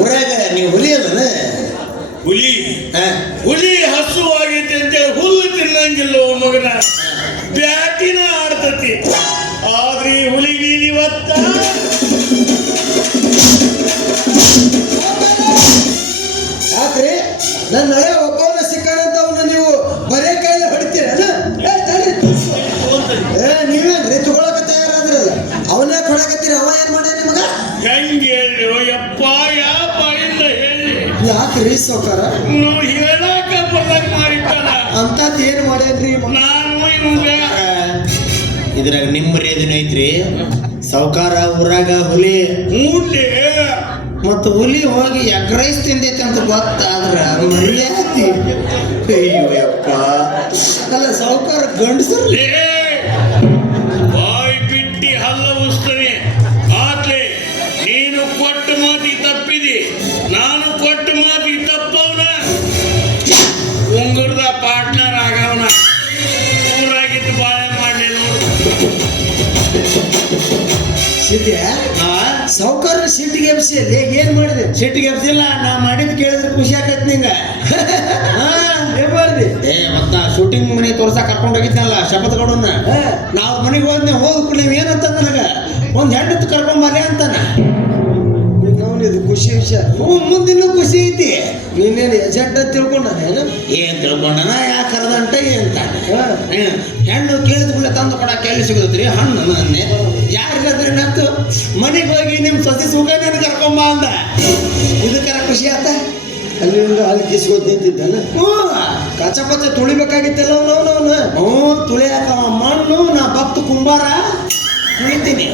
ಊರಾಗ ನೀವು ಹುಲಿ ಅದ ಹುಲಿ ಹುಲಿ ಹಸುವಾಗೈತಿ ಅಂತೇಳಿ ಹುಲ್ಲು ತಿನ್ನಂಗಿಲ್ಲ ಮಗನ ಬ್ಯಾಟಿನ ಆಡ್ತತಿ ಆದ್ರೆ ಹುಲಿ ನೀನಿವತ್ತ ಯಾಕ್ರಿ ನನ್ನ ಹಳೆ ಒಬ್ಬವನ್ನ ಸಿಕ್ಕಾನಂತ ಅವನ್ನ ನೀವು ಬರೇ ಕೈಲಿ ಹೊಡಿತೀರಲ್ಲ ನೀವೇನ್ರಿ ತಗೊಳಕ ತಯಾರಾದ್ರಲ್ಲ ಅವನ್ನೇ ಕೊಡಕತ್ತೀರಿ ಅವ ಏನ್ ಮಾಡ ನಿಮಗ ಹೆಂಗೆ ಹೇಳಿ ಯಪ್ಪ ಯಾವ ಬಾಯಿಂದ ಹೇಳಿ ಯಾಕ್ರಿ ಸೌಕಾರ ನಾವು ಹೇಳಾಕ ಬರ್ಲಕ್ ಮಾಡಿದ್ದಾನ ಅಂತದ್ ಏನ್ ಮಾಡ್ಯಾನ್ರಿ ನಾನು ಇವಾಗ ಇದ್ರಾಗ ನಿಮ್ಮ ಮರ್ಯಾದಿನ ಐತ್ರಿ ಸೌಕಾರ ಊರಾಗ ಹುಲಿ ಮೂಡ್ಲಿ ಮತ್ತು ಹುಲಿ ಹೋಗಿ ಎಗ್ ರೈಸ್ ತಿಂದೈತೆ ಅಂತ ಗೊತ್ತಾದ್ರ ಮರ್ಯಾದಿ ಅಯ್ಯೋ ಯಪ್ಪ ಅಲ್ಲ ಸೌಕಾರ ಗಂಡಸರ್ಲಿ ಬಾಯಿ ಬಿಟ್ಟಿ ಹಲ್ಲ ಉಸ್ತನೆ ಆತ್ಲೆ ನೀನು ಕೊಟ್ಟ ಮಾತಿ ತಪ್ಪಿದಿ ನಾನು ಕೊಟ್ಟ ಮಾತಿ ತಪ್ಪವನ ಉಂಗುರದ ಪಾರ್ಟ್ನರ್ ಆಗವನ ಊರಾಗಿದ್ದು ಬಾಳೆ ಮಾಡಲಿ ಸಿದ್ಯ ಸೌಕಾರ ಸಿಟ್ಟಿಗೆ ಎಬ್ಸಿಯಲ್ಲಿ ಏನ್ ಮಾಡಿದೆ ಸಿಟ್ಟಿಗೆ ಎಬ್ಸಿಲ್ಲ ನಾ ಮಾಡಿದ್ ಕೇಳಿದ್ರೆ ಖುಷಿ ಆಗತ್ ನಿಂಗ ಏನ್ ಮಾಡಿದೆ ಮತ್ತ ಶೂಟಿಂಗ್ ಮನೆ ತೋರ್ಸಕ್ ಕರ್ಕೊಂಡು ಹೋಗಿದ್ನಲ್ಲ ಶಪಥಗೌಡನ್ನ ನಾವು ಮನೆಗೆ ಹೋದ್ನೆ ಹೋದ್ ಕೂಡ ನೀವ್ ಏನಂತ ನನಗ ಒಂದ್ ಹೆಣ್ಣತ್ತು ಕರ್ಕೊಂಬರ್ಲಿ ಅಂತಾನ ಇದು ಖುಷಿ ವಿಷಯ ಮುಂದಿನ್ನೂ ಖುಷಿ ಐತಿ ನೀನೇನು ಎಜೆಂಟ್ ಅಂತ ತಿಳ್ಕೊಂಡಾನೇನು ಏನ್ ತಿಳ್ಕೊಂಡನ ಯಾಕೆ ಕರೆದಂಟ ಅಂತಾನೆ ಹೆಣ್ಣು ಕೇಳಿದ ಕೂಡ ತಂದು ಕೊಡಕ್ಕೆ ಎಲ್ಲಿ ಸಿಗುತ್ರಿ ಹಣ್ಣು ನನ್ನೆ ಯಾರಿಗಾದ್ರೆ ನತ್ತು ಮನೆಗೆ ಹೋಗಿ ನಿಮ್ ಸಸಿ ಸುಖ ನೀನು ಕರ್ಕೊಂಬ ಅಂದ ಇದಕ್ಕರ ಖುಷಿ ಆತ ಅಲ್ಲಿಂದ ಅಲ್ಲಿ ಕಿಸ್ಕೊತ್ ನಿಂತಿದ್ದಾನ ಕಚ್ಚ ಪಚ್ಚ ತುಳಿಬೇಕಾಗಿತ್ತಲ್ಲ ಅವನು ತುಳಿಯಾಕ ಮಣ್ಣು ನಾ ಭಕ್ತ ಕುಂಬಾರ ತುಳಿತೀನಿ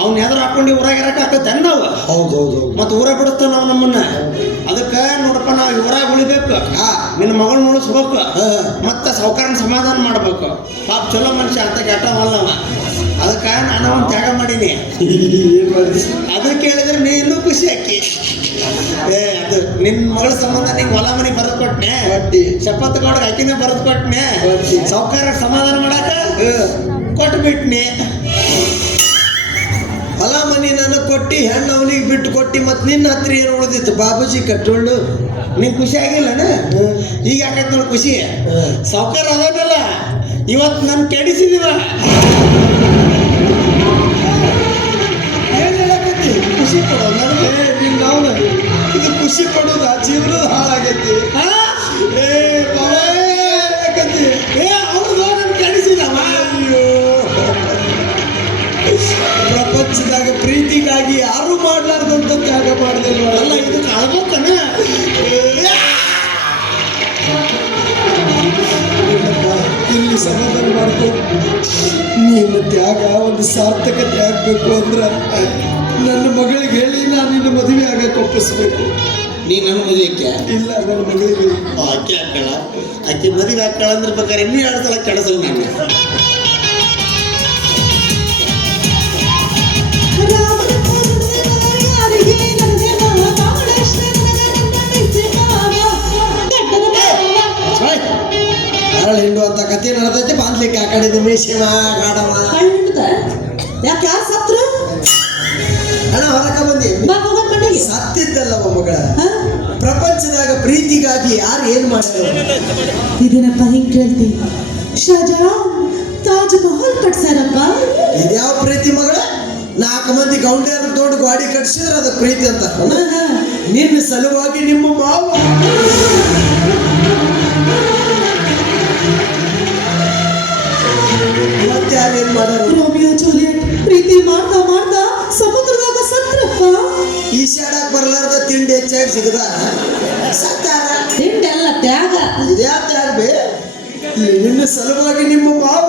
ಅವ್ನ ಎದುರು ಹಾಕೊಂಡು ಊರಾಗ ಇರಕಾಕತ್ತೆ ನಾವು ಹೌದೌದು ಮತ್ತೆ ಊರಾಗ ಬಿಡಿಸ್ತಾನ ನಾವು ನಮ್ಮನ್ನ ಅದಕ್ಕೆ ನೋಡಪ್ಪ ನಾವು ಊರಾಗ ಉಳಿಬೇಕು ನಿನ್ನ ಮಗಳನ್ನ ಉಳಿಸ್ಬೇಕು ಮತ್ತೆ ಸೌಕರ್ಯನ ಸಮಾಧಾನ ಮಾಡ್ಬೇಕು ಪಾಪ ಚಲೋ ಮನುಷ್ಯ ಅಂತ ಕೆಟ್ಟವಲ್ಲ ಅದಕ್ಕೆ ನಾನು ಅವನ್ ತ್ಯಾಗ ಮಾಡೀನಿ ಅದು ಕೇಳಿದ್ರೆ ನೀ ಇನ್ನೂ ಖುಷಿ ಆಕಿ ಅದು ನಿನ್ನ ಮಗಳ ಸಂಬಂಧ ನಿಂಗೆ ಹೊಲ ಮನೆ ಬರೆದು ಕೊಟ್ನೆ ಶಪಥಗೌಡ ಆಕಿನೇ ಬರೆದು ಕೊಟ್ನೆ ಸೌಕರ್ಯ ಸಮಾಧಾನ ಮಾಡಾಕ ಕೊಟ್ಬಿಟ್ನಿ ಹೊಲ ಮನಿ ನನಗೆ ಕೊಟ್ಟು ಹೆಣ್ಣು ಅವನಿಗೆ ಬಿಟ್ಟು ಕೊಟ್ಟು ಮತ್ತೆ ನಿನ್ನ ಹತ್ರ ಏನು ಉಳಿದಿತ್ತು ಬಾಬೂಜಿ ಕಟ್ಟೋಳು ನಿಂಗೆ ಖುಷಿ ಆಗಿಲ್ಲನ ಈಗ ಯಾಕೈತೆ ನೋಡಿ ಖುಷಿ ಸೌಕರ್ ಅದಾಗಲ್ಲ ಇವತ್ತು ನನ್ನ ಕೆಡಿಸಿದಿವ ಏನು ಹೇಳಕತ್ತಿ ಖುಷಿ ಪಡೋದು ನನಗೆ ನಿನ್ನ ಅವನು ಇದು ಖುಷಿ ಪಡೋದು ಜೀವನದ ಹಾಳಾಗೈತಿ ಹೇಳಕತ್ತಿ ಅವ್ರದ್ದು ನನ್ನ ಕೆಡಿಸಿದವ ಪ್ರಪಂಚದಾಗ ಪ್ರೀತಿಗಾಗಿ ಯಾರು ಮಾಡ್ಲಾರ್ದಂತ ತ್ಯಾಗ ಮಾಡಿದೆ ಅಲ್ಲ ಇದಕ್ಕೆ ಆಗ್ಬೇಕನ ಇಲ್ಲಿ ಸಮಾಧಾನ ಮಾಡ್ಕೊ ನಿನ್ನ ತ್ಯಾಗ ಒಂದು ಸಾರ್ಥಕತೆ ಆಗ್ಬೇಕು ಅಂದ್ರ ನನ್ನ ಮಗಳಿಗೆ ಹೇಳಿ ನಾನು ನಿನ್ನ ಮದುವೆ ಆಗಕ್ಕೆ ಒಪ್ಪಿಸ್ಬೇಕು ನೀ ನನ್ನ ಮದುವೆಕ್ಕೆ ಇಲ್ಲ ನನ್ನ ಮಗಳಿಗೆ ಆಕೆ ಹಾಕಳ ಆಕೆ ಮದುವೆ ಹಾಕಳ ಅಂದ್ರೆ ಬೇಕಾದ್ರೆ ಇನ್ನೂ 2 ಸಲ ಕೆಡಿಸಲ್ಲ ನಾನು ಹಿಂಡು ಅಂತ ಕತೆ ನಡೆದೈತಿ ಬಾಂದ್ಲಿಕ್ಕೆ ಆ ಕಡೆ ಮೇಷಿಮ ಗಾಡವ ಯಾಕೆ ಯಾರು ಸತ್ರು ಅಣ್ಣ ಹೊರಕ ಬಂದಿ ಸತ್ತಿದ್ದಲ್ಲವ ಮಗಳ ಪ್ರಪಂಚದಾಗ ಪ್ರೀತಿಗಾಗಿ ಯಾರು ಏನ್ ಮಾಡ್ಯಾರ ಇದೇನಪ್ಪ ಹಿಂಗ್ ಕೇಳ್ತಿ ಶಾಜಹಾನ್ ತಾಜ್ ಮಹಲ್ ಕಟ್ಸಾರಪ್ಪ ಇದ್ಯಾವ ಪ್ರೀತಿ ಮಗಳ 4 ಮಂದಿ ಗೌಂಡ್ಯಾರ ದೊಡ್ಡ ಗಾಡಿ ಕಟ್ಸಿದ್ರ ಅದ ಪ್ರೀತಿ ಅಂತ ನಿನ್ನ ಸಲುವಾಗಿ ನಿಮ್ಮ ಮಾವ ಮತ್ತೆ ಯಾರೇನ್ ಮಾಡ್ಯಾರ ರೋಮಿಯೋ ಜೂಲಿಯಟ್ ಪ್ರೀತಿ ಮಾಡ್ತಾ ಮಾಡ್ತಾ ಸಮುದ್ರದಾಗ ಸತ್ರಪ್ಪ ಈಶಾಡಕ್ ಬರ್ಲಾರ್ದ ತಿಂಡಿ ಹೆಚ್ಚಾಗಿ ಸಿಗದ ಸತ್ತಾರ ತಿಂಡೆಲ್ಲ ತ್ಯಾಗ ಇದ್ಯಾ ತ್ಯಾಗ ಬೇ ನಿನ್ನ ಸಲುವಾಗಿ ನಿಮ್ಮ ಮಾವ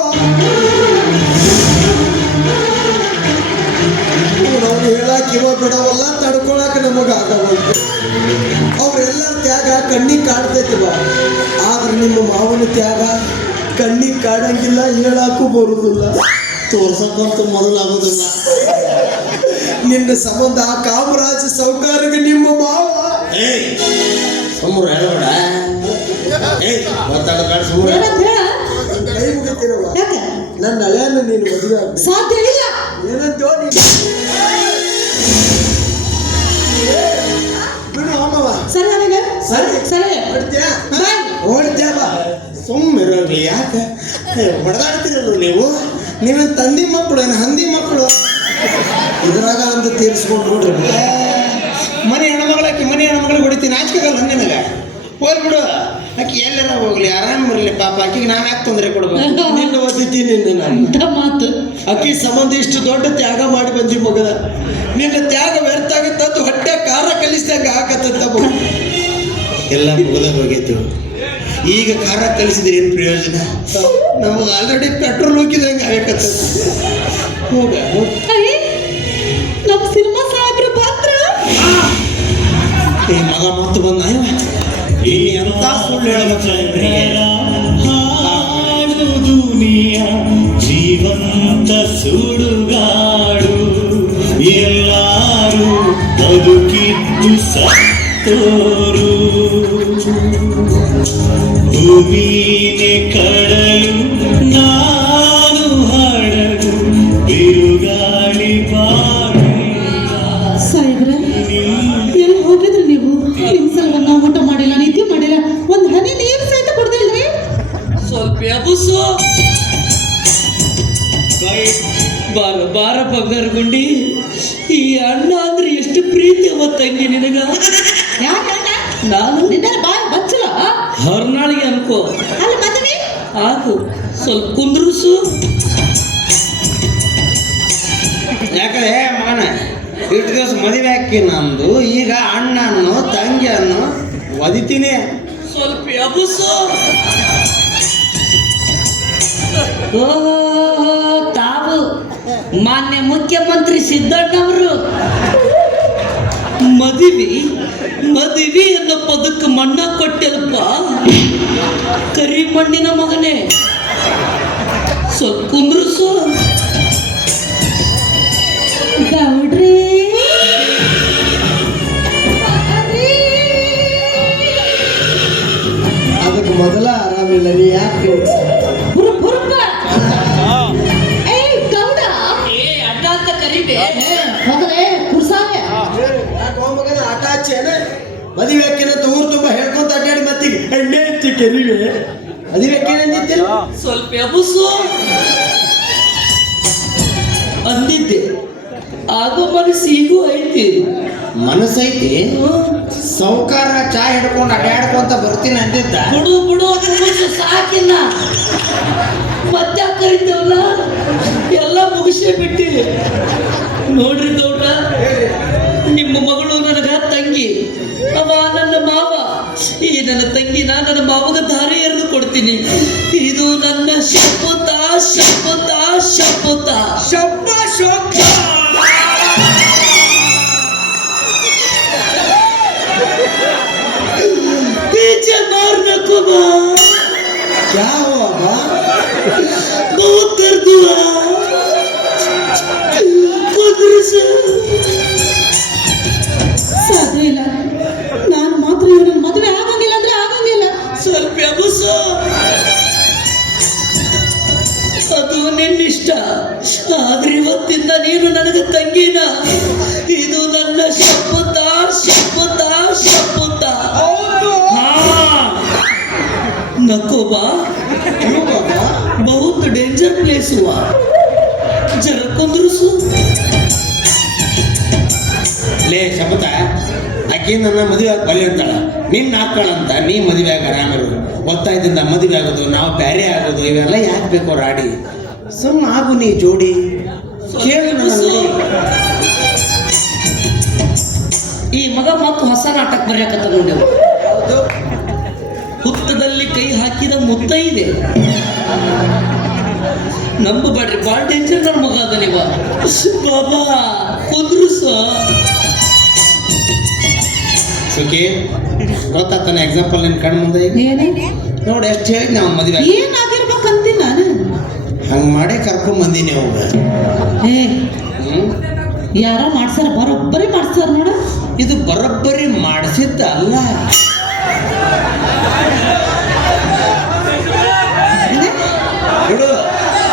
ನಾವು ಹೇಳಕ್ ಇವ ಬಿಡವಲ್ಲ ತಡ್ಕೊಳಕ್ ನಮಗಾಗವಲ್ದು ಅವ್ರೆಲ್ಲರ ತ್ಯಾಗ ಕಣ್ಣಿಗೆ ಕಾಡ್ತೈತಿ ಬಾ ಆದ್ರೆ ನಿಮ್ಮ ಮಾವನ ತ್ಯಾಗ ಕಣ್ಣಿಗೆ ಕಾಡಂಗಿಲ್ಲ ಹೇಳಕ್ಕೂ ಬರುದಿಲ್ಲ ತೋರ್ಸಕ್ಕಂತೂ ಮೊದಲಾಗೋದಿಲ್ಲ ನಿನ್ನ ಸಂಬಂಧ ಕಾಮರಾಜ ಸೌಕಾರಿಗೆ ನಿಮ್ಮ ಮಾವ ಸುಮ್ಮರು ಹೇಳಬೇಡ ಮಾತಾಡಬೇಡ ಸುಮ್ಮನೆ ಕೈ ಮುಗಿತಿರವ ನನ್ನ ಹಳೆಯನ್ನು ನೀನು ಮದುವೆ ಸಾಧ್ಯ ಇಲ್ಲ ಏನಂತೋ ನೀನು ಸರಿ ಸರಿ ಹೊಡ್ತೀಯಾ ಬಾಯ್. ಹೊಡ್ತೀಯ ಬಾ ಸುಮ್ಮಿರೋದು ಯಾಕೆ ಹೊಡೆದಾಡ್ತಿರಲ್ಲ ನೀವೇನು ತಂದಿ ಮಕ್ಕಳು ಏನು ಹಂದಿ ಮಕ್ಕಳು ಇದ್ರಾಗ ಅಂತ ತೀರಿಸ್ಕೊಂಡು ನೋಡ್ರಿ ಮನೆ ಹೆಣ್ಮಗಳಾಕಿ ಮನೆ ಹೆಣ್ಮಗಳಿಗೆ ಹೊಡಿತೀನಿ ಆಚೆಗಲ್ಲ ನಿನಗೆ ಹೋಗ್ಬಿಡು ಆಕಿ ಎಲ್ಲಾರ ಹೋಗ್ಲಿ ಆರಾಮ್ ಇರಲಿ ಪಾಪ ಆಕಿಗೆ ನಾನು ಯಾಕೆ ತೊಂದರೆ ಕೊಡ್ಬೇಕು ನಿನ್ನ ಒದ್ದಿತಿ ನಿನ್ನ ನಾನು ಅಂತ ಮಾತು ಅಕ್ಕಿ ಸಂಬಂಧ ಇಷ್ಟು ದೊಡ್ಡ ತ್ಯಾಗ ಮಾಡಿ ಬಂದಿ ಮಗನ ನಿನ್ನ ತ್ಯಾಗ ವ್ಯರ್ಥ ಆಗತ್ತಂತ ಹೊಟ್ಟೆ ಖಾರ ಕಲಿಸಿದಂಗ ಆಗತ್ತಂತ ಮಗ ಎಲ್ಲ ಮುಗಿದ ಹೋಗೈತು ಈಗ ಖಾರ ಕಲಿಸಿದ್ರೆ ಏನು ಪ್ರಯೋಜನ ನಮಗೆ ಆಲ್ರೆಡಿ ಪೆಟ್ರೋಲ್ ಹೋಗಿದಂಗೆ ಆಗಕತ್ತ ಹೋಗ ಅಯ್ಯ, ನಮ್ಮ ಸಿನಿಮಾ ಸಾಹೇಬ್ರ ಪಾತ್ರ ಈ ಮಗ ಮತ್ತು ಬಂದ ಈ ಎಂತ ಸುಳ್ಳು ಹೇಳಬೇಕು ಹಾಡು ದುನಿಯಾ ಜೀವಂತ ಸುಡುಗಾಡು ಎಲ್ಲಾರು ಬದುಕಿದ್ದು ಸತ್ತೋರು ಭೂಮಿನೇ ಕಡಲು ನಾನು ಹಡಗು ಬಿರುಗಾಳಿ ಬಾರಿ ಸಾಹೇಬ್ರ ಎಲ್ಲಿ ಹೋಗಿದ್ರಿ ನೀವು ನಿಮ್ ಸಲ ನಾವು ಊಟ ಮಾಡಿಲ್ಲ ನಿದ್ದೆ ಮಾಡಿಲ್ಲ ಒಂದ್ ಹನಿ ನೀರು ಸಹಿತ ಕೊಡ್ದಿಲ್ರಿ ಸ್ವಲ್ಪ ಎಬಸು ಬಾರ ಬಾರ ಬಂಗಾರ ಗುಂಡಿ ಈ ಅಣ್ಣ ಅಂದ್ರೆ ಎಷ್ಟು ಪ್ರೀತಿ ಅವ ತಂಗಿ ನಿನಗ ಯಾಕೆ ನಾನು ನಿನ್ನ ಬಾಯ್ ಬಚ್ಚಲ ಹೊರನಾಳಿಗೆ ಅನ್ಕೋ ಅಲ್ಲಿ ಮದುವೆ ಆಕು ಸ್ವಲ್ಪ ಕುಂದ್ರಸು ಯಾಕಂದ್ರೆ ಮಗನ ಇಷ್ಟು ದಿವಸ ಮದುವೆ ಹಾಕಿ ನಮ್ದು ಈಗ ಅಣ್ಣನ್ನು ತಂಗಿಯನ್ನು ಒದಿತೀನಿ ಸ್ವಲ್ಪ ಎಬಸು ಓಹೋ ತಾವು ಮಾನ್ಯ ಮುಖ್ಯಮಂತ್ರಿ ಸಿದ್ದಣ್ಣವರು ಮದುವೆ ಅನ್ನೋ ಪದಕ್ಕೆ ಮಣ್ಣ ಕೊಟ್ಟೆಲ್ಪ ಕರಿ ಮಣ್ಣಿನ ಮಗನೇ ಸ್ವಲ್ಪ ಕುಂದ್ರಸು ಗೌಡ್ರಿ ಅದಕ್ಕೆ ಮೊದಲ ಆರಾಮಿಲ್ಲ ನೀ ಯಾಕೆ ಹುರುಪ್ ಹುರುಪ ಏಯ್ ಗೌಡ ಏ ಅಡ್ಡ ಅಂತ ಕರಿಬೇ ಹೋಗಲೇ ಕುರ್ಸಾಲೆ ಯಾಕೋ ಮಗನ ಆಟ ಹಚ್ಚೇನ ಮದುವೆ ಹಾಕಿನಂತ ಊರು ತುಂಬ ಹೇಳ್ಕೊಂತ ಅಡ್ಡಾಡಿ ಮತ್ತೀಗ ಎಣ್ಣೆ ಹಚ್ಚಿ ಕೆರಿವೆ ಮದುವೆ ಹಾಕಿನಂದಿತ್ತಿಲ್ಲ ಸ್ವಲ್ಪ ಎಬಸು ಅಂದಿದ್ದೆ ಆಗೋ ಮನಸ್ಸು ಈಗೂ ಐತಿ ಮನಸ್ಸೈತಿ ಸೌಕಾರ ಚಾ ಹಿಡ್ಕೊಂಡು ಅಡ್ಯಾಡ್ಕೊಂತ ಬರ್ತೀನಿ ಅಂದಿದ್ದ ಬಿಡು ಬಿಡು ಮುಗಿಸು ಸಾಕಿಲ್ಲ ಮತ್ತೆ ಕರಿತೇವಲ್ಲ ಎಲ್ಲ ಮುಗಿಸೇ ಬಿಟ್ಟಿ ನೋಡ್ರಿ ಗೌಡ ನಿಮ್ಮ ಮಗಳು ನನಗ ತಂಗಿ ಅವ ನನ್ನ ಮಾವ ಈ ನನ್ನ ತಂಗಿನ ನನ್ನ ಮಾವಗ ದಾರಿ ಎರೆದು ಕೊಡ್ತೀನಿ ಇದು ನನ್ನ ಶಪಥ ಶಪಥ ಶಪಥ ಶಬ್ಬ ಶೋಕ पीछे मारने को क्या हुआ बा बहुत दर्द हुआ कुदरत ಸಾಧ್ಯ ಇಲ್ಲ ನಾನು ಮಾತ್ರ ಇವ್ರ ಮದುವೆ ಆಗಂಗಿಲ್ಲ ಅಂದ್ರೆ ಆಗಂಗಿಲ್ಲ ಸ್ವಲ್ಪ ಅಬಸ ಅದು ನಿನ್ನಿಷ್ಟ ಆದ್ರೆ ಇವತ್ತಿಂದ ನೀನು ನನಗೆ ತಂಗಿನ ಇದು ನನ್ನ ಶಪಥ ಶಪಥ ಶಪಥ नकोबा बहुत डेंजर प्लेस हुआ जरा कुंद्रुसु ಲೇ ಶಪಥ ಆಕಿ ನನ್ನ ಮದುವೆ ಬಲಿ ಅಂತಾಳ ನಿನ್ನ ಹಾಕ್ತಾಳಂತ ನೀ ಮದುವೆ ಆಗ ಆಮೇಲೆ ಗೊತ್ತಾಯ್ತಿಂದ ಮದುವೆ ಆಗೋದು ನಾವು ಬ್ಯಾರೆ ಆಗೋದು ಇವೆಲ್ಲ ಯಾಕೆ ಬೇಕು ರಾಡಿ ಸುಮ್ಮ ಆಗು ನೀ ಜೋಡಿ ಕೇಳು ನನ್ನ ನೋಡಿ. ಈ ಮಗ ಮತ್ತು ಹೊಸ ನಾಟಕ ಬರೆಯಕತ್ತ ನೋಡ್ಯವು ಹುತ್ತದಲ್ಲಿ ಕೈ ಹಾಕಿದ ಮುತ್ತ ಇದೆ ನಂಬಬೇಡ್ರಿ ಭಾಳ ಡೇಂಜರ್ ನನ್ನ ಮಗ ಅದ ನೀವ ಬಾಬಾ ಕುಂದ್ರುಸ ಸುಖಿ ಗೊತ್ತಾಗ್ತಾನೆ ಎಕ್ಸಾಂಪಲ್ ನಿನ್ನ ಕಣ್ಣು ಮುಂದೆ ಏನೇ ನೋಡಿ ಎಷ್ಟು ಹೇಳಿ ನಾವು ಮದುವೆ ಏನಾಗಿರ್ಬೇಕಂತೀನಿ ನಾನು ಹಂಗೆ ಮಾಡೇ ಕರ್ಕೊಂಡ್ ಬಂದೀನಿ ಅವಾಗ ಏ ಯಾರೋ ಮಾಡ್ಸಾರ ಬರೋಬ್ಬರಿ ಮಾಡ್ಸಾರ ನೋಡ ಇದು ಬರೋಬ್ಬರಿ ಮಾಡಿಸಿದ್ದ ಅಲ್ಲ ಬಿಡು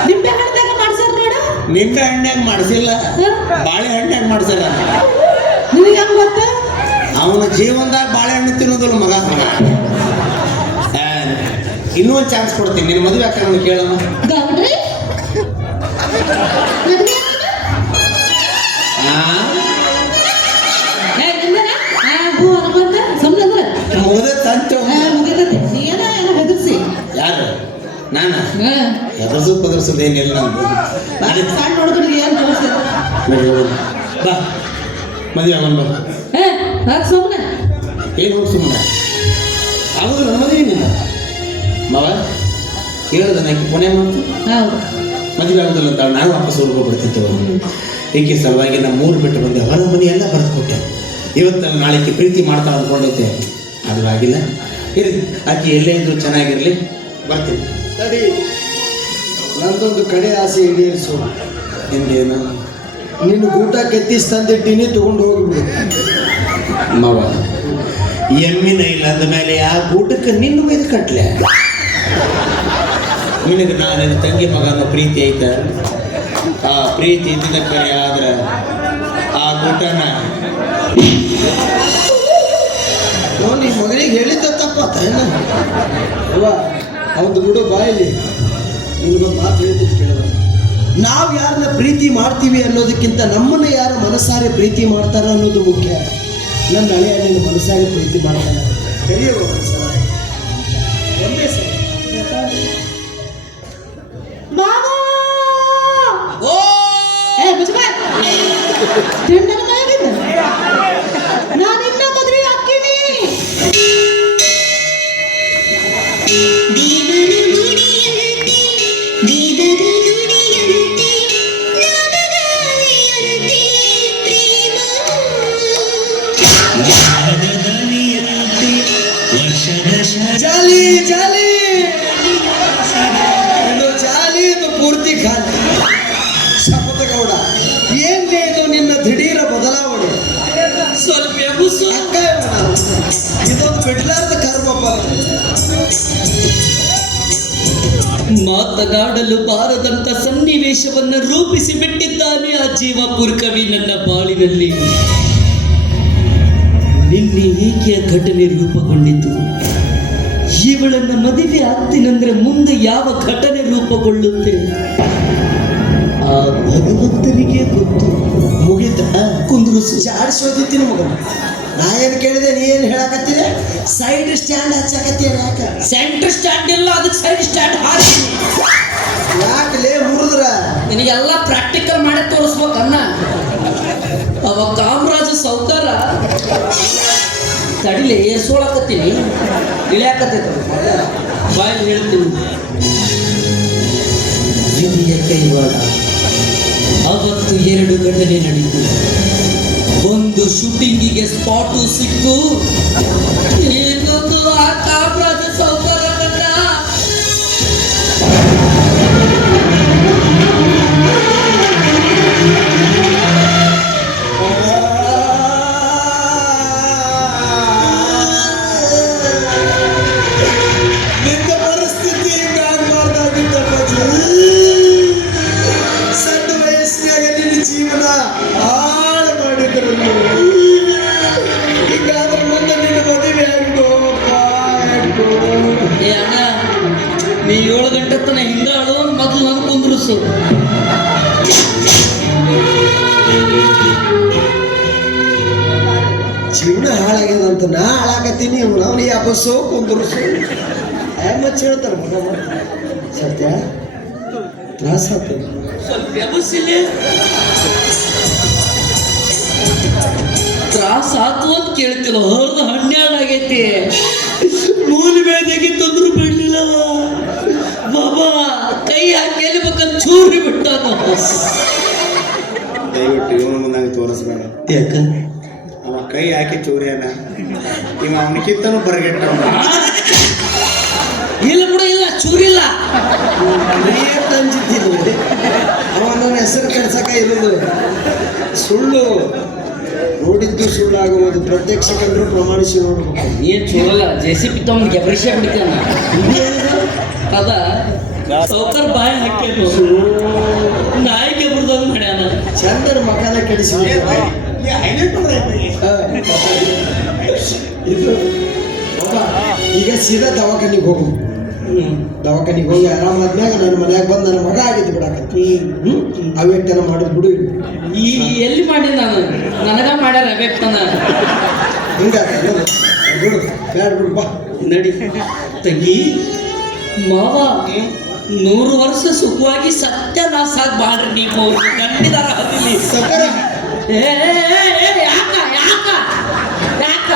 ನಿಂಬೆ ಹಣ್ಣದಾಗ ಮಾಡ್ಸಾರ ನೋಡ ನಿಂಬೆ ಹಣ್ಣಾಗ ಮಾಡಿಸಿಲ್ಲ ಬಾಳೆ ಹಣ್ಣಾಗ ಮಾಡಿಸ್ಯಾರ ನಿನಗೆ ಹಂಗ ಗೊತ್ತ ಅವನ ಜೀವನದಾಗ ಬಾಳೆಹಣ್ಣು ತಿನ್ನೋದಿಲ್ಲ ಮಗ ಇನ್ನೊಂದು ಚಾನ್ಸ್ ಕೊಡ್ತೀನಿ, ನಿನ್ನ ಮದುವೆ ಯಾಕಂದ್ರೆ ಕೇಳೋಣ. ಗೌಡ್ರಿ ಮುಗದ ತಂತು. ಏನೋ ಹೆದರ್ಸಿ ಯಾರು? ನಾನ ಎದುರ್ಸೋದು ಏನಿಲ್ಲ ನಂದು. ಸಣ್ಣ ಹುಡುಗರಿಗೆ ಏನು ತೋರಿಸ್ತೇನೆ ಬಾ ಮದುವೆ ಆಗೋಣ ಬಾ. ಸುಮ್ಮನೆ ಏನು ಹೋಗಿ ಸುಮ್ಮನೆ ಆಗೋದು ನನ್ನ ಮದುವೆ ನಿಲ್ಲ ಮಾವ ಕೇಳಿದ ನಾಕಿ ಕೊನೆ ಮಾತು ಹೌದು ಮದುವೆ ಆಗೋದಿಲ್ಲ ಅಂತ ನಾನು ವಾಪಸ್ ಹೋಗ್ಬಿಡ್ತಿತ್ತು. ಈಕೆ ಸಲುವಾಗಿ ನಮ್ಮ ಮೂರು ಬಿಟ್ಟು ಬಂದೆ, ಹೊರ ಮನೆ ಎಲ್ಲ ಬರೆದು ಕೊಟ್ಟೆ. ಇವತ್ತು ನಾಳೆಗೆ ಪ್ರೀತಿ ಮಾಡ್ತಾ ಅಂದ್ಕೊಂಡೈತೆ, ಅದು ಆಗಿಲ್ಲ. ಇರಲಿ, ಆಕೆ ಎಲ್ಲೇ ಇದ್ರು ಚೆನ್ನಾಗಿರಲಿ. ಬರ್ತೀನಿ. ತಡಿ, ನಂದೊಂದು ಕಡೆ ಆಸೆ ಈಡೇರಿಸು. ನಿಮ್ದೇನು? ನಿನ್ನ ಊಟ ಕೆತ್ತಿಸ್ ತಂದಿಟ್ಟಿನಿ, ತಗೊಂಡು ಹೋಗ್ಬಿಡು. ಮಾವ ಎಮ್ಮಿನ ಇಲ್ಲ ಅಂದ ಮೇಲೆ ಆ ಊಟಕ್ಕೆ ನಿನ್ನ ಮೇಲೆ ಕಟ್ಲೆ. ನಿನಗೆ ನಾನು ತಂಗಿ ಮಗನ ಪ್ರೀತಿ ಐತ. ಆ ಪ್ರೀತಿ ಇದ್ದಿದ್ದ ಕರೆ ಆದ್ರೆ ಆ ಊಟನ ಈ ಮಗನಿಗೆ ಹೇಳಿದ್ದ ತಪ್ಪಾತ ಏನ ಅಲ್ವ? ಅವನು ಬಿಡು ಬಾಯಲ್ಲಿ. ನಿನಗೊಂದು ಮಾತು ಹೇಳಿದ್ದು ಕೇಳೋಣ. ನಾವು ಯಾರನ್ನ ಪ್ರೀತಿ ಮಾಡ್ತೀವಿ ಅನ್ನೋದಕ್ಕಿಂತ ನಮ್ಮನ್ನ ಯಾರು ಮನಸಾರೆ ಪ್ರೀತಿ ಮಾಡ್ತಾರ ಅನ್ನೋದು ಮುಖ್ಯ. ನನ್ನ ಹಳೆಯ ನಿನ್ನ ಮನಸಾರೆ ಪ್ರೀತಿ ಮಾಡ್ತಾನೆ ಕರಿಯೋ ಮನಸಾರ ಒಂದೇ ಸರಿ. ನಾನಿನ್ನ ಮದುವೆ ಹಾಕಿನಿ. ಜಾಲಿ ಜಾಲಿ ಇದು ಜಾಲಿ, ಇದು ಪೂರ್ತಿ ಖಾಲಿ. ಶಪಥಗೌಡ, ಏನ್ಲೇ ಇದು ನಿನ್ನ ದಿಢೀರ ಬದಲಾವಣೆ? ಸ್ವಲ್ಪ ಎಬುಸು. ಅಕ್ಕ ಇದೊಂದು ಬಿಡ್ಲಾರ್ದ ಕರ್ಮಪ್ಪ. ಮಾತನಾಡಲು ಬಾರದಂತ ಸನ್ನಿವೇಶವನ್ನು ರೂಪಿಸಿ ಬಿಟ್ಟಿದ್ದಾನೆ ಆ ಜೀವಪುರ್ ಕವಿ ನನ್ನ ಬಾಳಿನಲ್ಲಿ. ನಿನ್ನೆ ಏಕೆ ಆ ಘಟನೆ ರೂಪುಗೊಂಡಿತು? ಇವಳನ್ನ ಮದುವೆ ಆಗ್ತೀನಂದ್ರೆ ಮುಂದೆ ಯಾವ ಘಟನೆ ರೂಪುಗೊಳ್ಳುತ್ತೆ ಆ ಭಗವಂತನಿಗೆ ಗೊತ್ತು. ಮುಗಿತ ಕುಂದ್ರಿಸು. ಜಾಡಿಸೋದಿತ್ತೀನಿ ಮಗ. ನಾ ಏನು ಕೇಳಿದೆ, ನೀ ಏನು ಹೇಳಕತ್ತೀರ? ಸೈಡ್ ಸ್ಟ್ಯಾಂಡ್ ಹಚ್ಚಾಕತ್ತೀರ ಯಾಕ? ಸೆಂಟರ್ ಸ್ಟ್ಯಾಂಡ್ ಇಲ್ಲ, ಅದಕ್ಕೆ ಸೈಡ್ ಸ್ಟ್ಯಾಂಡ್ ಹಾಕಿ. ಯಾಕಲೇ ಮುರಿದ್ರ? ನಿನಗೆಲ್ಲ ಪ್ರಾಕ್ಟಿಕಲ್ ಮಾಡಿ ತೋರಿಸ್ಬೇಕನ್ನ. ಅವ ಕಾಮರಾಜ ಸೌಕಾರ ತಡಿಲೆ ಏರ್ಸೋಳಕತ್ತೀನಿ, ಇಳಿಯಾಕತ್ತೈತ ಬಾಯಲ್ಲಿ ಹೇಳ್ತೀನಿ. ವಿಧಿಯ ಕೈವಾಡ. ಅವತ್ತು 2 ಘಟನೆ ನಡೀತು. ಒಂದು ಶೂಟಿಂಗಿಗೆ ಸ್ಪಾಟು ಸಿಕ್ಕು, ಇನ್ನೊಂದು ಆ ಕಾಮರಾಜ ಸೌಕರ್ಯನ್ನ ನಿನ್ನ ಪರಿಸ್ಥಿತಿ ಹಿಂಗಾಗಬಾರ್ದಾಗಿತ್ತಪ್ಪ. ಸಣ್ಣ ವಯಸ್ಸಿನಾಗ ನಿನ್ನ ಜೀವನ ಹಾಳು ಮಾಡಿದ್ರು. ಹೀಗಾದ್ರೆ ಮುಂದೆ ನಿನ್ನ ಮದುವೆ ಹೆಂಗೋಪ್ಪ ಹೆಂಗೋ? ಏ ಅಣ್ಣ, ನೀ 7 ಗಂಟೆ ತನ ಹಿಂಗಾಳು, ಮೊದಲು ನಾನು ಕುಂದ್ರಿಸು. ಜೀವನ ಹಾಳಾಗ್ಯದಂತ ನಾ ಹಾಳಾಕತ್ತೀನಿ. ನಾವು ಯಾಪಸ್ಸೋ ಕುಂದ್ರಸು ಮಚ್ಚ ಹೇಳ್ತಾರೆ ಮಗ ಮಾಡ್ತಾರೆ. ಸತ್ಯ ತ್ರಾಸ ಆಗ್ತದೆ. ಸ್ವಲ್ಪ ವ್ಯವಸ್ಥೆ ತ್ರಾಸ ಆತು ಅಂತ ಕೇಳ್ತಿಲ್ಲ. ಹೊರದು 12 ಆಗೈತಿ. ಮೂಲಿ ಬೇದೆಗೆ ತೊಂದ್ರು ಬಿಡ್ಲಿಲ್ಲವ ಬಾಬಾ. ಕೈ ಹಾಕಿ ಎಲ್ಲಿಬೇಕಂತ ಚೂರಿ ಬಿಟ್ಟ. ದಯವಿಟ್ಟು ಇವನ ಮುಂದಾಗಿ ತೋರಿಸ್ಬೇಡ. ಯಾಕ? ಅವ ಕೈ ಹಾಕಿ ಚೂರಿಯನ ಇವ ಅವನಿಗಿಂತನೂ ಬರಗೆಟ್ಟ. ಇಲ್ಲ ಬಿಡು, ಇಲ್ಲ ಚೂರಿಲ್ಲ. ಅಂಜಿದ್ದೀನಿ ಅವನ ಹೆಸರು ಕೆಡ್ಸಕ ಇರೋದು ಸುಳ್ಳು. ನೋಡಿದ್ದು ಸುಳ್ಳಾಗುವುದು. ಪ್ರತ್ಯಕ್ಷ ಕಂಡ್ರು ಪ್ರಮಾಣಿಸಿ ನೋಡ್ಬೇಕು. ಏನ್ ಚೂರಲ್ಲ, JCB ತಗೊಂಡು ಗೆಬ್ರಿಷ ಬಿಡ್ತಾನ. ಅದ ಸೌಕರ್ ಬಾಯಿ ಹಾಕ್ಯಾನು, ನಾಯಿ ಗೆಬ್ರದಂಗ ಮಾಡ್ಯಾನ. ಚಂದನ ಮಕಾನ ಕೆಡಿಸಿ ಇದು ಈಗ ಸೀದಾ ದವಾಖಾನಿಗೆ ಹೋಗು. ದವಾಖಾನಿಗೆ ಹೋಗಿ ಆರಾಮಾದ್ಮ್ಯಾಗ ನನ್ನ ಮನ್ಯಾಗ ಬಂದು ನನ್ನ ಮಗ ಆಗಿದ್ದು ಬಿಡಾಕಂತ ಅವ್ಯಕ್ತನ ಮಾಡೋದು ಬಿಡು ಈ ಎಲ್ಲಿ ಮಾಡಿ ನಾನು ನನಗ ಮಾಡ್ಯಾರ ಬೇಕನ ಹಿಂಗಾಗ ಬಿಡು ಬೇಡ ಬಿಡು ಬಾ ನಡಿ ತಂಗಿ ಮಾವ 100 ವರ್ಷ ಸುಖವಾಗಿ ಸತ್ಯ ನಾ ಸಾಕ್ ಬಾಡ್ರಿ ನೀವು ಖಂಡಿತಾರ ಹದಿಲಿ ಸೌಕರ ಯಾಕ ಯಾಕ ಯಾಕ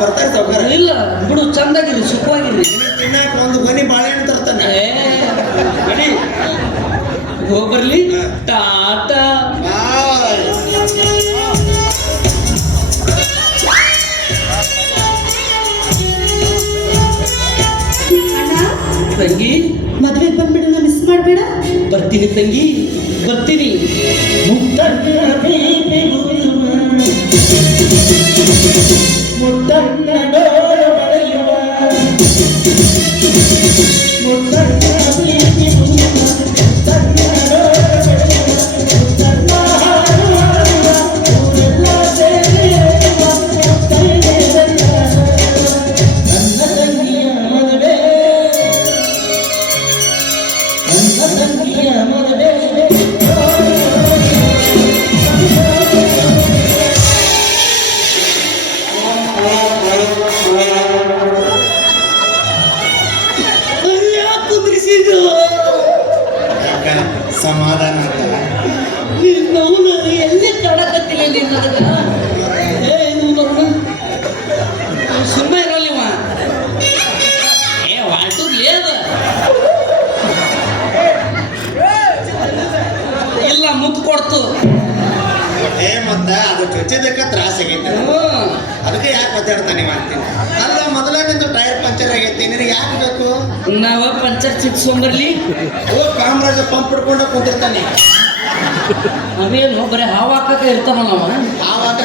ಬರ್ತಾರೆ ಸೌಕರ ಇಲ್ಲ ಬಿಡು ಚಂದಾಗಿರಿ ಸುಖವಾಗಿರಿ ತಿನ್ನಾಕ ಒಂದು ಮನಿ ಬಾಳೆಹಣ್ಣು ತರ್ತಾನೆ ನಡಿ ಹೋಗ್ಬರ್ಲಿ ಟಾಟಾ ಬಾಯ್. ಅಣ್ಣ ತಂಗಿ ಮದ್ವೆಗೆ ಬಂದ್ಬಿಡೋಣ, ಮಿಸ್ ಮಾಡಬೇಡ. ಬರ್ತೀನಿ ತಂಗಿ ಬರ್ತೀನಿ ಮುತ್ತಣ್ಣ ಬೇಬಿ ಗುರುವ, ಮುತ್ತಣ್ಣ ಡೋರ ಬಳೆಯುವ, ಮುತ್ತಣ್ಣ ಬೇಬಿ ಗುರುವ, ಮುತ್ತಣ್ಣ ಡೋರ ಬಳೆಯುವ, ಮುತ್ತಣ್ಣ ಹಾಡುವ, ಊರೆಲ್ಲ ಸೇರಿ ಮುತ್ತೈದೆ ನನ್ನ ತಂಗಿಯ ಮದುವೆ, ನನ್ನ ತಂಗಿಯ ಮದುವೆ. ಕುಂದ್ರಿಸಿದ್ದು ಯಾಕ ಸಮಾಧಾನ ಆಗಲ್ಲ ನಾವು ಎಲ್ಲೇ ಕಾಣಕತ್ತಿಲ್ಲ ನಿನ್ನ ಸುಮ್ಮನೆ ಇರಲಿವ ವಾಟು ಏದ ಇಲ್ಲ ಮುತ್ತು ಕೊಡ್ತು ಮತ್ತ ಅದು ಚುಚ್ಚಿದಕ್ಕ ತ್ರಾಸ ಆಗೈತೆ ಅದಕ್ಕೆ ಯಾಕೆ ಮಾತಾಡ್ತಾನೆ ಮಾಡ್ತೀನಿ ಅಲ್ಲ ಮೊದಲನೇದು ಟೈರ್ ಪಂಚರ್ ಆಗೈತಿ ನಿನಗೆ ಯಾಕೆ ಬೇಕು ನಾವ ಪಂಚರ್ ಚಿಕ್ಸ್ಕೊಂಬರ್ಲಿ ಓ ಕಾಮರಾಜ ಪಂಪ್ ಹಿಡ್ಕೊಂಡ ಕುಂತಿರ್ತಾನೆ ಅವೇನು ಬರೀ ಹಾವು ಹಾಕಕ ಇರ್ತಾನ ನಾವ ಆವಾಗ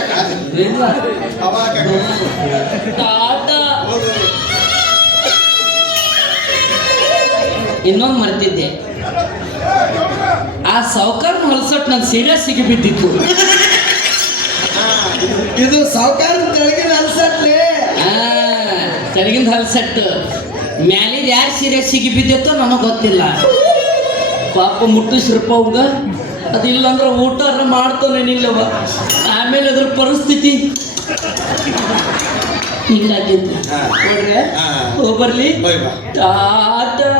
ಇಲ್ಲ ಅವಾಗ ಟಾಟಾ ಇನ್ನೊಂದು ಮರ್ತಿದ್ದೆ ಆ ಸಾವುಕಾರನ ಹೊಲಸಟ್ ನನ್ನ ಸೀರೆ ಸಿಗಿಬಿದ್ದಿತ್ತು ಇದು ಸಾವುಕಾರ ತೆಳಗಿನ ಅಲ್ಸಟ್ಲಿ ತೆಳಗಿಂದ ಹಲ್ಸೆಟ್ ಮ್ಯಾಲಿದ ಯಾರು ಸೀರೆ ಸಿಗಿಬಿದ್ದಿತ್ತೋ ನನಗೆ ಗೊತ್ತಿಲ್ಲ ಪಾಪ ಮುಟ್ಟಿಸ್ರಪ್ಪ ಅವಂಗ ಅದಿಲ್ಲ ಅಂದ್ರೆ ಊಟ ಮಾಡ್ತಾನೆ ನಿಲ್ಲವ ಆಮೇಲೆ ಅದ್ರ ಪರಿಸ್ಥಿತಿ ಹಿಂಗಾಗಿತ್ತು ನೋಡ್ರೆ ಹೋಗ್ಬರ್ಲಿ ಹೋಯ್ ಬಾ. ಟಾಟಾ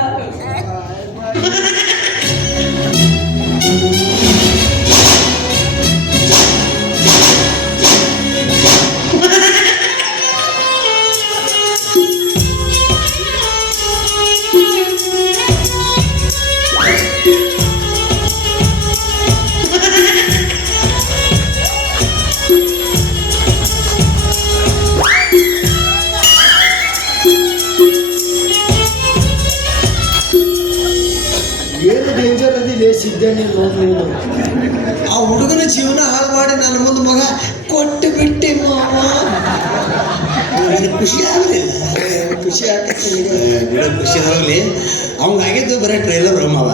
ಏನು ಡೇಂಜರ್ ಅದಿಲ್ಲ ಸಿದ್ದೇನೆ ನೋಡಿ ಆ ಹುಡುಗನ ಜೀವನ ಹಾಳು ಮಾಡಿ ನನ್ನ ಮುಂದೆ ಮಗ ಕೊಟ್ಟು ಬಿಟ್ಟೆ ಮಾವ ನನಗೆ ಖುಷಿ ಆಗಲಿಲ್ಲ ಖುಷಿ ಆಗತ್ತೆ ಬಿಡು ಖುಷಿ ಹೋಗ್ಲಿ ಅವಂಗಾಗಿದ್ದು ಬರೀ ಟ್ರೈಲರ್ ಮಾವ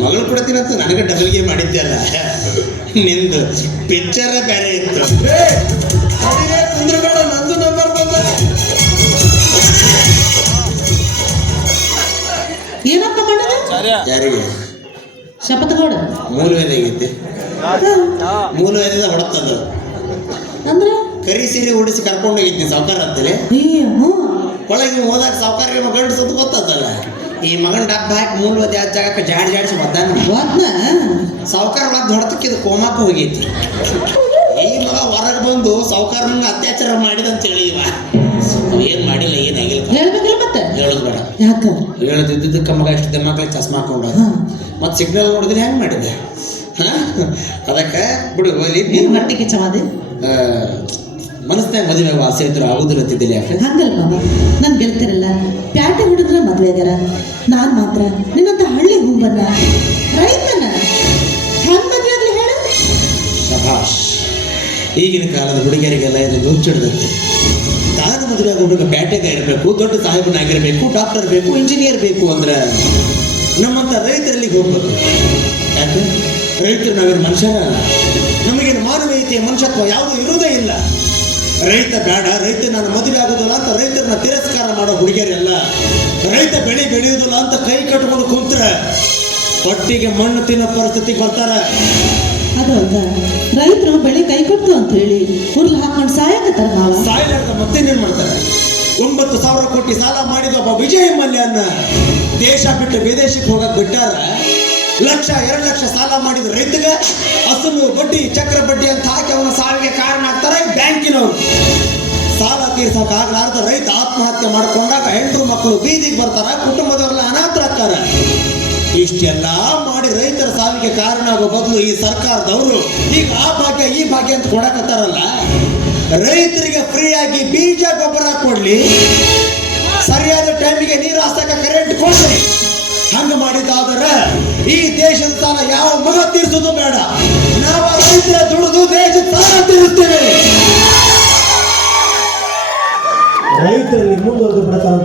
ಮಗಳು ಕೊಡ್ತೀನಂತ ನನಗೆ ಡಬಲ್ಗೆ ಮಾಡಿದ್ದೆ ಅಲ್ಲ ನಿಂದು ಪಿಕ್ಚರ ಬೇರೆ ಇತ್ತು ಕುಂದ್ರಬೇಡ ನಂದು ನಂಬರ್ ಬಂದ ಏನಂತ ಮಾಡೋದು? ಯಾರಿಗೆ ಶಪಥಗೌಡ ಮೂಲವೇದ ಆಗೈತಿ ಮೂಲವೇದ ಹೊಡತದು ಅಂದ್ರ ಕರಿ ಸೀರೆ ಉಡಿಸಿ ಕರ್ಕೊಂಡು ಹೋಗಿದ್ನಿ ಸಾವುಕಾರ ಅಂತೇಳಿ ಒಳಗೆ ಹೋದಾಗ ಸಾವುಕಾರ ಮಗಂಡು ಸುತ್ತ ಗೊತ್ತಲ್ಲ ಈ ಮಗನ ಡಬ್ಬ ಹಾಕಿ ಮೂಲವೇದ ಯಾವ ಜಾಗಕ್ಕೆ ಜಾಡಿಸಿ ಒದ್ದಾನ ಸಾವುಕಾರ ಒದ್ದು ಹೊಡೆತಕ್ಕೆ ಇದು ಕೋಮಕ್ಕೆ ಹೋಗೈತಿ ಈ ಮಗ ಹೊರಗೆ ಬಂದು ಸಾವುಕಾರನ ಅತ್ಯಾಚಾರ ಮಾಡಿದಂತ ಹೇಳಿವ ಏನು ಮಾಡಿಲ್ಲ ಏನಾಗಿಲ್ಲ ಹೇಳ್ಬೇಕಲ್ಲ ಮತ್ತೆ ಹೇಳೋದು ಬೇಡ ಯಾಕ ಹೇಳದಿದ್ದಕ್ಕೆ ಮಗ ಎಷ್ಟು ಮಕ್ಕಳಿಗೆ ಚಸ್ಮಾ ಹಾಕೊಂಡ ಮತ್ತು ಸಿಗ್ನಲ್ ನೋಡಿದ್ರೆ ಹೆಂಗೆ ಮಾಡಿದೆ ಅದಕ್ಕೆ ಬಿಡು ನೀನು ಮಟ್ಟಿಗೆ ಚವಾದೆ ಮನಸ್ಸಿನಾಗ ಮದುವೆ ಆಸೆ ಇದ್ರು ಆಗುದಿಲ್ಲ ಅಂತಿದ್ದಿಲ್ಲ ಯಾಕೆ ಹಂಗಲ್ಲ ಬಾಬಾ ನನ್ ಗೆಳತಿರಲ್ಲ ಪ್ಯಾಟೆ ಹುಡುಗ್ರ ಮದ್ವೆ ಆಗ್ಯಾರ ನಾನ್ ಮಾತ್ರ ನಿನ್ನಂತ ಹಳ್ಳಿ ಹುಂಬನ್ನ ರೈತನ ಹೆಂಗ್ ಮದ್ವೆ ಆಗ್ಲಿ ಹೇಳು ಶಭಾಷ್ ಈಗಿನ ಕಾಲದ ಹುಡುಗಿಯರಿಗೆಲ್ಲ ಇದು ನುಚ್ಚಿಡ್ದತ್ತೆ ತಾನು ಮದುವೆ ಆಗೋಬೇಕು ಪ್ಯಾಟೆಗೆ ಇರಬೇಕು ದೊಡ್ಡ ಸಾಹೇಬನಾಗಿರಬೇಕು ಡಾಕ್ಟರ್ ಬೇಕು ಇಂಜಿನಿಯರ್ ಬೇಕು ಅಂದ್ರೆ ನಮ್ಮಂಥ ರೈತರಲ್ಲಿ ಹೋಗ್ಬೇಕು ಯಾಕೆ ರೈತರು ನಾವೇನು ಮನುಷ್ಯನ ನಮಗೇನು ಮಾನವೀಯತೆ ಮನುಷ್ಯತ್ವ ಯಾವುದೂ ಇರುವುದೇ ಇಲ್ಲ ರೈತ ಬೇಡ, ರೈತ ನಾನು ಮದುವೆ ಆಗೋದಿಲ್ಲ ಅಂತ ರೈತರನ್ನ ತಿರಸ್ಕಾರ ಮಾಡೋ ಹುಡುಗಿಯರೆಲ್ಲ ರೈತ ಬೆಳೆಯುವುದಿಲ್ಲ ಅಂತ ಕೈ ಕಟ್ಕೊಂಡು ಕುಂತ್ರೆ ಹೊಟ್ಟಿಗೆ ಮಣ್ಣು ತಿನ್ನೋ ಪರಿಸ್ಥಿತಿಗೆ ಬರ್ತಾರೆ. ಅದು ಅಲ್ಲ, ರೈತರು ಬೆಳೆ ಕೈ ಕೊಡ್ತು ಅಂತ ಹೇಳಿ ಉರ್ಲು ಹಾಕೊಂಡು ಸಾಯಕತ್ತಾರ ಮಾವ. ಸಾಯ್ಲಾರ್ದ ಮತ್ತೇನೇನ್ ಮಾಡ್ತಾರೆ? 9,000 ಕೋಟಿ ಸಾಲ ಮಾಡಿದ ಒಬ್ಬ ವಿಜಯ ಮಲ್ಯನ್ನ ದೇಶ ಬಿಟ್ಟು ವಿದೇಶಕ್ಕೆ ಹೋಗಕ್ ಬಿಟ್ಟಾರ. 1,00,000 2 ಲಕ್ಷ ಸಾಲ ಮಾಡಿದ ರೈತಗೆ ಅಸಲು ಬಡ್ಡಿ ಚಕ್ರ ಬಡ್ಡಿ ಅಂತ ಹಾಕಿ ಅವನ ಸಾವಿಗೆ ಕಾರಣ ಆಗ್ತಾರೆ ಬ್ಯಾಂಕಿನವರು. ಸಾಲ ತೀರ್ಸಕ್ ಆಗ್ಲಾರ್ದ ರೈತ ಆತ್ಮಹತ್ಯೆ ಮಾಡ್ಕೊಂಡಾಗ ಹೆಂಡ್ರು ಮಕ್ಕಳು ಬೀದಿಗೆ ಬರ್ತಾರ, ಕುಟುಂಬದವರೆಲ್ಲ ಅನಾಥರಾಗ್ತಾರ. ಇಷ್ಟೆಲ್ಲ ಮಾಡಿ ರೈತರ ಸಾವಿಗೆ ಕಾರಣ ಆಗೋ ಬದಲು ಈ ಸರ್ಕಾರದವರು ಈಗ ಆ ಭಾಗ್ಯ ಈ ಭಾಗ್ಯ ಅಂತ ಕೊಡಕತ್ತಾರಲ್ಲ, ರೈತರಿಗೆ ಫ್ರೀಯಾಗಿ ಬೀಜ ಗೊಬ್ಬರ ಕೊಡ್ಲಿ, ಸರಿಯಾದ ಟೈಮಿಗೆ ನೀರು ಹಾಸಕ ಕರೆಂಟ್ ಕೊಡ್ಲಿ. ಹಂಗ ಮಾಡಿದಾದ್ರೆ ಈ ದೇಶದ ಸಾಲ ಯಾವ ಮಗ ತೀರ್ಸೋದು ಬೇಡ, ನಾವು ರೈತರ ದುಡಿದು ದೇಶದ ಸಾಲ ತೀರಿಸ್ತೇವೆ. ರೈತರಲ್ಲಿ ಮುಂದುವರೆದು ಬಿಡ್ತಾರೆ.